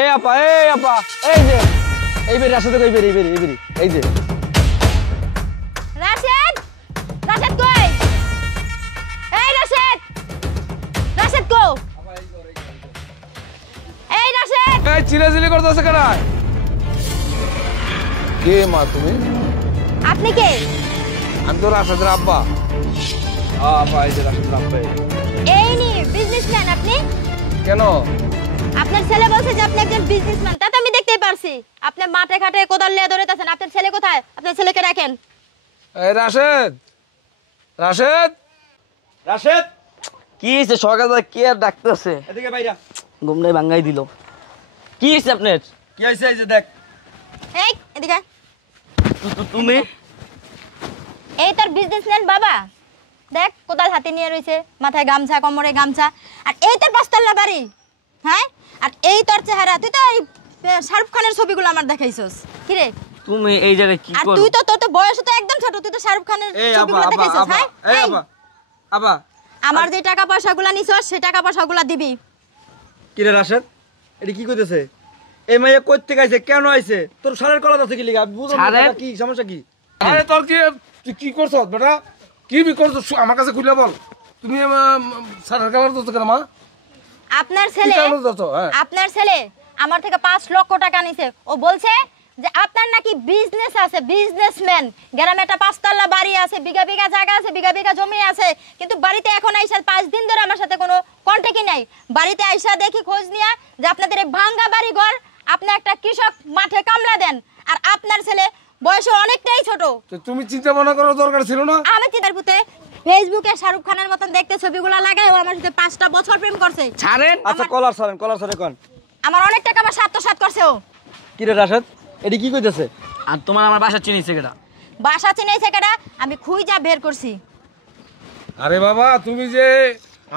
এই আপা এই যে এই বেরি রাশেদ কই এই যে রাশেদ কই? এই রাশেদ কো? এই রাশেদ এই চিলাচিলি করতেছে কেন? কে মা তুমি? আপনি কে? আমি তো রাশেদের আব্বা। আপা এই যে রাশেদের আব্বা। এই নি বিজনেসম্যান আপনি? কেন? আপনার ছেলে বলছে যে আপনি একজন বিজনেসম্যান, তা তো আমি দেখতেই পারছি। আপনি মাঠে ঘাটে কোদাল নিয়ে দৌড়াতেছেন। আপনার ছেলে কোথায়? আপনার ছেলেকে রাখেন। এই রাশেদ কি হইছে সকালবেলা কে আর ডাকতেছে? এদিকে বাইরা। ঘুমটাই ভাঙাই দিল। কি হইছে আপনার? কি হইছে এই যে দেখ। এই এদিকে। তুমি এই তোর বিজনেসম্যান বাবা, দেখ কোদাল হাতে নিয়ে রয়েছে, মাথায় গামছা, কোমরে গামছা, আর এই তোর পাঁচতলা বাড়ি। হ্যাঁ, আর এই তোর চেহারা। তুই তো এই শাহরুখ খানের ছবিগুলো আমার দেখাইছস। কি রে তুমি এই জায়গায় কি আর করো? তুই তো তোর তো বয়স তো একদম ছোট, তুই তো শাহরুখ খানের ছবিগুলো দেখাইছস। হ্যাঁ এই আপা আমার যে টাকা পয়সাগুলো নিছস সেই টাকা পয়সাগুলো দিবি। কি রে রাশেদ, এটা কি কইতেছে? এই মাইয়া কই থেকে আইছে, কেন আইছে? তোর সারের কলা আছে কি লিগা? বুঝো না কি সমস্যা কি? আরে তোর কি তুই কি করছ বেটা? কি করছ আমার কাছে খুলে বল। তুমি সারার কালার দছ কেন মা? আপনার ছেলে আমার থেকে 5 লক্ষ টাকা নিছে। ও বলছে যে আপনার নাকি বিজনেস আছে, বিজনেসম্যান। গ্রামে একটা 5 তলা বাড়ি আছে, বিঘা বিঘা জায়গা আছে, বিঘা বিঘা জমি আছে, কিন্তু বাড়িতে এখন আইসা 5 দিন ধরে আমার সাথে কোনো কন্টাক্টই নাই। বাড়িতে আইসা দেখি খোঁজ নিয়া যে আপনাদের এই ভাঙ্গা বাড়ি ঘর, আপনি একটা কৃষক মাঠে কামলা দেন, আর আপনার ছেলে বয়সে অনেকটাই ছোট। তুমি চিন্তা ভাবনা করার দরকার ছিল না? আমি চিন্তার পুতে ফেসবুকে শাহরুখ খানের মতন দেখতে ছবিগুলো লাগায় ও আমার সাথে 5টা বছর প্রেম করছে। ছাড়েন। আচ্ছা কলার সারে কোন? আমার অনেক টাকা আমার সাত করছে ও। কি রে রাশেদ, এটা কি কইতেছে? আর তোমার আমার বাসা চিনিছে কেডা? বাসা চিনাইছে কেডা? আমি খুঁজা বের করছি। আরে বাবা, তুমি যে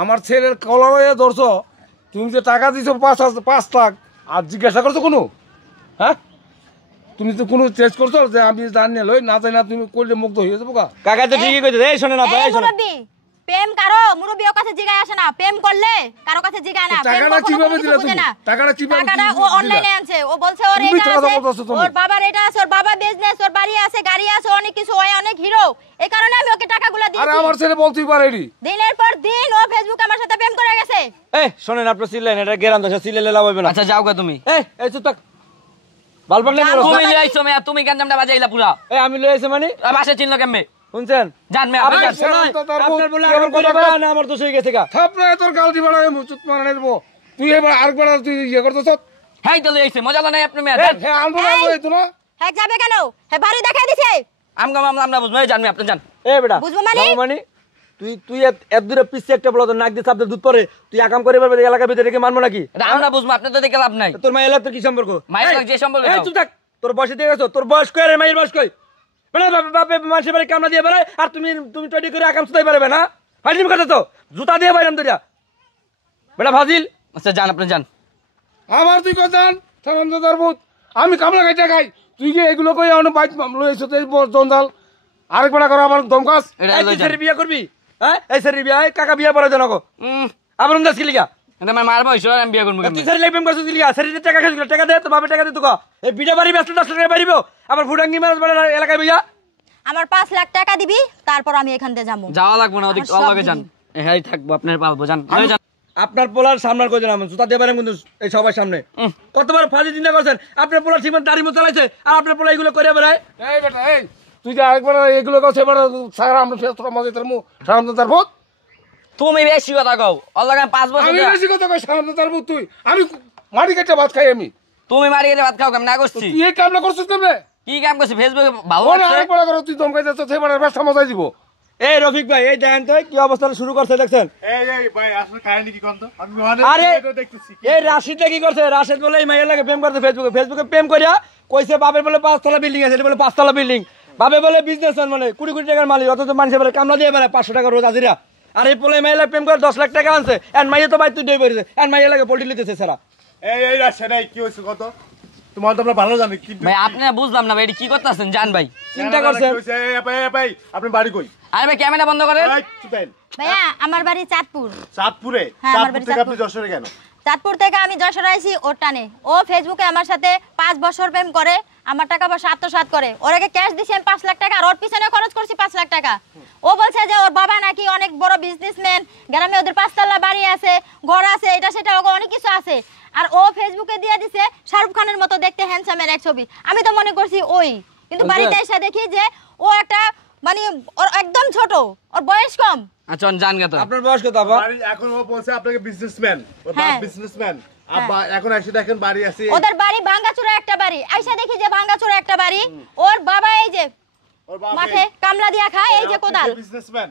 আমার ছেলের কলারে ধরছো, তুমি যে টাকা দিছো 5 লাখ, আর জিজ্ঞাসা করছো কোনো? হ্যাঁ, তুমি তো কোনো চেষ্টা করছো যে আমি জানি লই না জানি না তুমি করলে মুগ্ধ হয়ে যাবো গা? কাকা তো ঠিকই কইতেছে। এই শুনে না ভাই, শুনে। মুরব্বি প্রেম কারো মুরব্বি ওর কাছে জিগায় আসে না। প্রেম করলে কারো কাছে জিগায় না। টাকাটা কিভাবে দিলে তুমি? টাকাটা ও অনলাইনে আনছে। ও বলছে ওর এটা আছে, ওর বাবার এটা আছে, ওর বাবা বিজনেস, ওর বাড়ি আছে, গাড়ি আছে, অনেক কিছু, ও অনেক হিরো। এই কারণে আমি ওকে টাকাগুলো দিয়েছি। আরে আমার ছেলে বলতেই পারে এডি। দিনের পর দিন ও ফেসবুকে আমার সাথে প্রেম করে গেছে। এই শুনেন, আপনি চিল্লেন, এটা গেরাম দেশে চিল্লেলে লাভ হইবে না। আচ্ছা যাও গা তুমি। এই চুপ থাক। বালপাক নেই করো। তুমি লই আইছো মেয়া, তুমি গঞ্জামটা বাজাইলা পুরা। আমি লই আইছি মানে? বাসা চিনলো কেমনে? শুনছেন? জান মেয়া আপনি জান। আপনার বলে আমার কথা কয় না, আমার দোষ হয়ে গেছে গা। থাপড়ে তোর গাল দিবা না, মুচুত মারা দেব। তুই এবার আরেকবার তুই ইয়ে করতেছ। হাই তো লই আইছে, মজা নাই আপনি মেয়া। হ্যাঁ আনবো না তো না। হ্যাঁ যাবে কেন? হ্যাঁ বাড়ি দেখাই দিছে। আমরা বুঝবো জান মেয়া, আপনি জান। বেটা বুঝবো মানে? তুই এত দূরে পিছে একটা বলো, নাক দিয়ে চাপতে দুধ পরে, তুই আকাম করে পারবে এলাকার ভিতরে রেখে মানবো নাকি? এটা আমরা বুঝবো, আপনি তো দেখে লাভ নাই। তোর মায়ের এলাকার কি সম্পর্ক? মায়ের যে সম্পর্ক। এই চুপ থাক, তোর বয়সে দিয়ে গেছো, তোর বয়স কই আর মায়ের বয়স কই? বেটা বাপে মানুষের বাড়ি কামলা দিয়ে বেড়ায়, আর তুমি টয়টি করে আকাম শুধাই পারবে না? ফাজিল কথা তো, জুতা দিয়ে বাইরাম তোরা বেটা ফাজিল। আচ্ছা জান, আপনি জান। আমার তুই কথান সামন্তদার ভূত, আমি কামলা খাইটা খাই, তুই কি এগুলো কই অন বাইক লইছো তেই জঞ্জাল আরেকবার করে আমার দমকাস। এই তুই সেরি বিয়া করবি? হ্যাঁ এই সেরি বিয়া, কাকা বিয়া পড়া জানো গো? আবার উন্দাস কি লিগা? এটা আমার মার বয়স, আমি বিয়ে করব তুই সেরি লাইফ করছিস লিগা? সেরিতে টাকা খাইছিস, টাকা দে, তোর বাপে টাকা দে তো। এই বিটা বাড়ি ব্যস্ত 10 টাকা বাড়িব, আবার ফুটাঙ্গি মাছ বাড়া এলাকায় বিয়া। আমার 5 লাখ টাকা দিবি, তারপর আমি এখান থেকে যাবো। যাওয়া লাগবে না, ওদিক অলগে যান। এই থাকবো, আপনার পালবো, জান। আপনার পোলার সামনার কই জানাম, জুতা দিয়ে পারেন কিন্তু এই সবার সামনে। কতবার ফাজি চিন্তা করছেন? আপনার পোলার ঠিক মতো দাড়ি মতো চালাইছে, আর আপনার পোলা এগুলো করে বেড়ায়। এই বেটা এই, তুই যে আরেকবার এগুলো কাছে এবার সারা আমরা ফেরত মজা তার মু সামন্তদার ভূত। তুমি বেশি কথা কও, অলগে 5 বছর। আমি বেশি কথা কই সামন্তদার ভূত, আমি মাটি কেটে ভাত খাই আমি। তুমি মারি গেলে ভাত খাও, কেমন না করছি? তুই এই কামটা করছিস কেমনে? কি কাম করছি? ফেসবুকে ভালো ওরে লাগছে। আরেকবার করে তুই দমকাই যাচ্ছ, সেবার ব্যবসা মজাই দিব। এই রফিক ভাই, এই দেখেন তো কি অবস্থা শুরু করছে, দেখছেন? এই ভাই আসলে কাহিনী কি কোন তো? আমি আরে দেখতেছি। এই রাশিদটা কি করছে? রাশিদ বলে এই মাইয়ের লাগে প্রেম করছে ফেসবুকে প্রেম করিয়া কইছে বাপের বলে 5 তলা বিল্ডিং আছে, এটা বলে 5 তলা বিল্ডিং। বাপে বলে বিজনেসম্যান, মানে কোটি কোটি টাকার মালিক, অথচ মানুষের বলে কামলা দিয়ে বেড়ায় 500 টাকা রোজ হাজিরা। আর এই পোলে মাইয়ের প্রেম করে 10 লাখ টাকা আনছে, এন্ড মাইয়ে তো বাইতে ডুবে পড়েছে, এন্ড মাইয়ের লাগে পোল্ট্রি লিতেছে সারা। এই রাশিদাই কি হইছে কত? তোমার তো আমরা ভালো জানি কি ভাই আপনি বুঝলাম না ভাই, এটা কি করতেছেন জান ভাই? চিন্তা করছেন? ভাই আপনি বাড়ি কই? আরে ভাই ক্যামেরা বন্ধ করেন। ভাইয়া আমার বাড়ি চাঁদপুর। চাঁদপুরে? হ্যাঁ, আমার চাঁদপুর বাড়ি থেকে চাঁদপুর। আপনি যশোরে কেন? চাঁদপুর থেকে আমি যশোর আইছি ওর টানে। ও ফেসবুকে আমার সাথে 5 বছর প্রেম করে, আমার টাকা পয়সা আত্মসাৎ করে। ওর আগে ক্যাশ দিছি আমি 5 লাখ টাকা, আর ওর পিছনে খরচ করছি 5 লাখ টাকা। ও বলছে যে ওর বাবা নাকি অনেক বড় বিজনেসম্যান, গ্রামে ওদের 5 তলা বাড়ি আছে, ঘর আছে, এটা সেটা অনেক কিছু আছে। আর ও ফেসবুকে দিয়ে দিছে শাহরুখ খানের মতো দেখতে হ্যান্ডসামের এক ছবি। আমি তো মনে করছি ওই, কিন্তু বাড়িতে এসে দেখি যে ও একটা মানে ওর একদম ছোট, ওর বয়স কম। আচ্ছা জান গে তো আপনার বয়স কত আব্বা? বাড়ি এখন ও বলছে আপনাকে বিজনেসম্যান, ওর বাপ হ্যাঁ। বিজনেসম্যান। আব্বা এখন এসে দেখেন বাড়ি আছে। ওদের বাড়ি ভাঙ্গাচোরা একটা বাড়ি, আইসা দেখি যে ভাঙ্গাচোরা একটা বাড়ি। ওর বাবা এই যে ওর বাপ মাঠে কামলা দিয়া খায়, এই যে কোদাল। বিজনেসম্যান।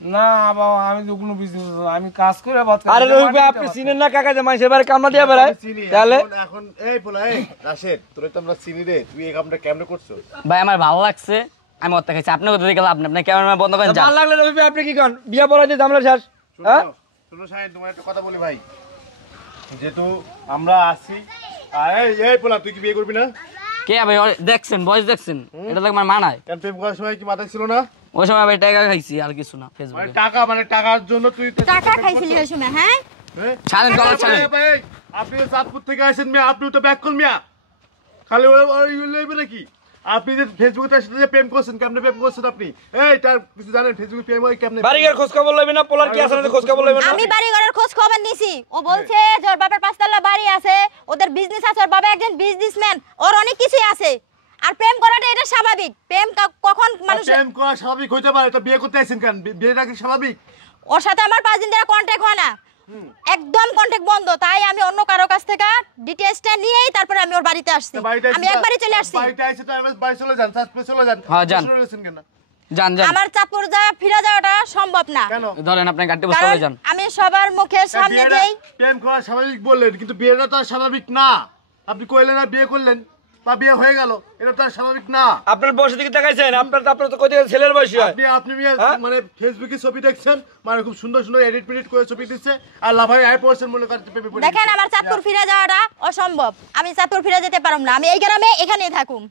না বাবা, আমি তো কোনো বিজনেস, আমি কাজ করে ভাত খাই। আরে রবি ভাই আপনি চিনেন না কাকা যে মানুষের বাড়ি কামলা দিয়ে বেড়ায়? চিনি তাহলে এখন এই বলা এই রাশেদ, তোরে তো আমরা চিনি রে, তুই এই কামটা কেমনে করছো? ভাই আমার ভালো লাগছে, আমি ওর খাইছি। আপনি কোথায় গেল? আপনি আপনার ক্যামেরা বন্ধ করেন যান। ভালো লাগলে রবি ভাই আপনি কি করেন? বিয়া পড়াই দিয়ে জামলা শেষ? হ্যাঁ শোনো শাহিন, তোমার একটা কথা বলি ভাই, যেহেতু আমরা আসি, আর এই বলা তুই কি বিয়ে করবি না? কে ভাই দেখছেন, বয়স দেখছেন, এটা তো আমার মানায়। কেন প্রেম করার সময় কি মাথায় ছিল না? ওই সময় ভাই টাকা খাইছি, আর কিছু না। মানে ফেসবুকে টাকা, মানে টাকার জন্য তুই টাকা খাইছিলি ওই সময়? হ্যাঁ, হ্যাঁ? ছাড়েন, কল ছাড়েন। ভাই, আপনি তো চাঁদপুর থেকে আসেন মিয়া, আপনিও তো ব্যাক করুন মিয়া, খালি ওই লইবে নাকি? আপনি যে ফেসবুকে তার সাথে যে প্রেম করছেন, কেমনে প্রেম করছেন আপনি? এই তার কিছু জানেন ফেসবুকে প্রেম হয় কেমনে? বাড়িঘর খোঁজ খবর লইবেন না? পোলার কি আছে না খোঁজ খবর লইবেন না? আমি বাড়ি ঘরের খোঁজ খবর নিছি। ও বলছে যে ওর বাবার 5 তলা বাড়ি আছে, ওদের বিজনেস আছে, ওর বাবা একজন বিজনেসম্যান, ওর অনেক কিছুই আছে। আর প্রেম করাটা এটা স্বাভাবিক। প্রেম কখন মানুষ প্রেম করা স্বাভাবিক হইতে পারে, তো বিয়ে করতে আইছেন কেন? বিয়েটা কি স্বাভাবিক? ওর সাথে আমার 5 দিন ধরে কন্টাক্ট হয় না, একদম কন্টাক্ট বন্ধ। তাই আমি অন্য কারো কাছ থেকে ডিটেইলসটা নিয়েই তারপরে আমি ওর বাড়িতে আসছি। আমি একবারই চলে আসছি। বাড়িতে আইছে তো আমি বাড়ি চলে যান, চাঁদপুরে চলে যান। হ্যাঁ, যান। শুনে রয়েছেন কেন? যান যান, আমার চাঁদপুর ফিরে যাওয়াটা সম্ভব না, কেন? ধরেন আপনি গাড়িতে বসে কারণ চলে যান। আমি সবার মুখের সামনে বিয়েটা- দিয়েই প্রেম করা স্বাভাবিক বললেন, কিন্তু বিয়েটা তো আর স্বাভাবিক না। আপনি কইলেন না বিয়ে করলেন বা বিয়ে হয়ে গেল, এটা তো আর স্বাভাবিক না। আপনার বয়সের দিকে তাকাইছেন? আপনার তো কই থেকে ছেলের বয়সী হয়? আপনি মিয়া হ্যাঁ? মানে ফেসবুকে ছবি দেখছেন, মানে খুব সুন্দর সুন্দর এডিট মিডিট করে ছবি দিচ্ছে, আর লাভাই আয় পড়ছেন মনে করেন প্রেমে পড়ে দেখেন গেছেন। আমার চাঁদপুর ফিরে যাওয়াটা অসম্ভব। আমি চাঁদপুর ফিরে যেতে পারব না, আমি এই গ্রামে এখানেই থাকুম।